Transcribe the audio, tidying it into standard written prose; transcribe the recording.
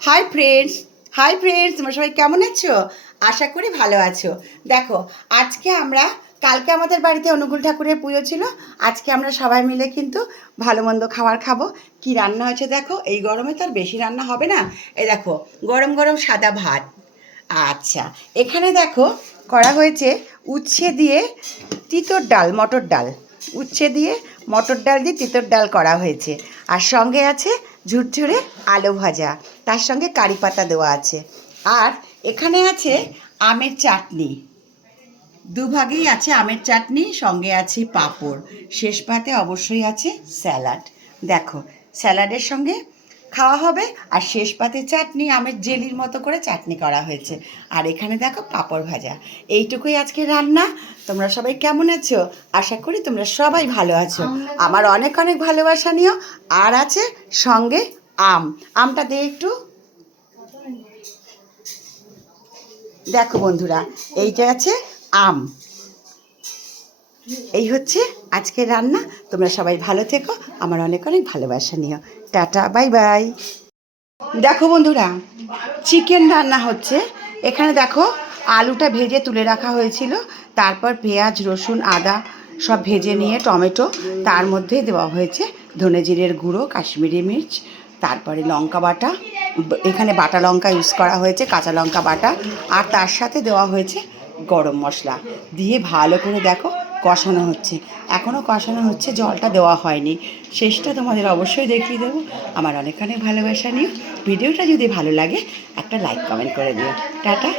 Hi friends, hi friends, তোমরা সবাই কেমন আছো? আশা করি ভালো আছো। দেখো, আজকে আমরা কালকে আমাদের বাড়িতে অনুকূল ঠাকুরের পুজো ছিল। আজকে আমরা সবাই মিলে কিন্তু ভালো মন্দ খাবার খাবো। কি রান্না হয়েছে দেখো, এই গরমে তো আর বেশি রান্না হবে না। এই দেখো, গরম গরম সাদা ভাত। আচ্ছা, এখানে দেখো করা হয়েছে উচ্ছে দিয়ে তিতর ডাল, মটর ডাল। উচ্ছে দিয়ে মটর ডাল দিয়ে তিতর ডাল করা হয়েছে। আর সঙ্গে আছে ঝুরঝুরে আলু ভাজা, তার সঙ্গে কারি পাতা দেওয়া আছে। আর এখানে আছে আমের চাটনি, দুভাগেই আছে আমের চাটনি, সঙ্গে আছে পাঁপড়, শেষ পাতে অবশ্যই আছে স্যালাড। দেখো, স্যালাডের সঙ্গে খাওয়া হবে, আর শেষ পাতে চাটনি, আমের জেলির মতো করে চাটনি করা হয়েছে। আর এখানে দেখো পাঁপড় ভাজা। এইটুকুই আজকে রান্না। তোমরা সবাই কেমন আছো? আশা করি তোমরা সবাই ভালো আছো। আমার অনেক অনেক ভালোবাসা নিও। আর আছে সঙ্গে আম। আমটা দিয়ে একটু দেখো বন্ধুরা, এইটা আছে আম। এই হচ্ছে আজকের রান্না। তোমরা সবাই ভালো থেকো, আমার অনেক অনেক ভালোবাসা নিও। Tata, bye bye. দেখো বন্ধুরা, চিকেন রান্না হচ্ছে। এখানে দেখো, আলুটা ভেজে তুলে রাখা হয়েছিল। তারপর পেঁয়াজ, রসুন, আদা সব ভেজে নিয়ে টমেটো, তার মধ্যে দেওয়া হয়েছে ধনে জিরের গুঁড়ো, কাশ্মীরি মির্চ, তারপরে লঙ্কা বাটা। এখানে বাটা লঙ্কা ইউজ করা হয়েছে, কাঁচা লঙ্কা বাটা। আর তার সাথে দেওয়া হয়েছে গরম মশলা দিয়ে ভালো করে দেখো কষানো হচ্ছে। এখনও কষানো হচ্ছে, জলটা দেওয়া হয়নি। শেষটা তোমাদের অবশ্যই দেখিয়ে দেবো। আমার অনেক অনেক ভালোবাসা নিও। ভিডিওটা যদি ভালো লাগে একটা লাইক কমেন্ট করে দিও। টাটা।